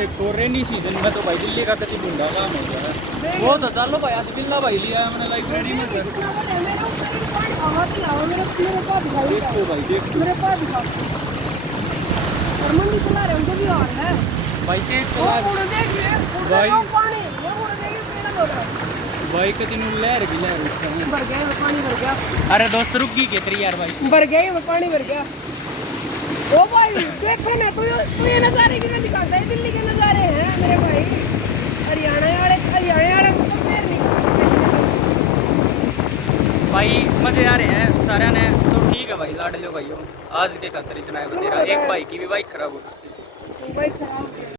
देखो rainy season में तो भाई दिल्ली का कभी ढूंढा काम हो गया है। वो तो चलो भाई आज बिल्ला भाई लिया मैंने लाइब्रेरी में से। देखो भाई देखो मेरे पास दिखा और मंडी चला रहे उनको भी आ रहा है भाई तेज वो चला उड़ देखिए भाई। पानी वो उड़ देखिए पेड़ हो रहा है भाई कितनी लहर की लहर उठा है। भर गया पानी भर गया अरे दोस्त रुक गई केतरी यार भाई भर गया ये पानी भर गया ओ भाई देखो ना तू ये नजारे कितने दिखाता है दिल्ली के नजारे हैं मेरे भाई हरियाणा वाले को तो पैर नहीं भाई मजे आ रहे हैं सारे ने तो ठीक है भाई लाड लो भाई आज के खातर इतना है बतेरा एक भाई की भी बाइक खराब हो गई भाई खराब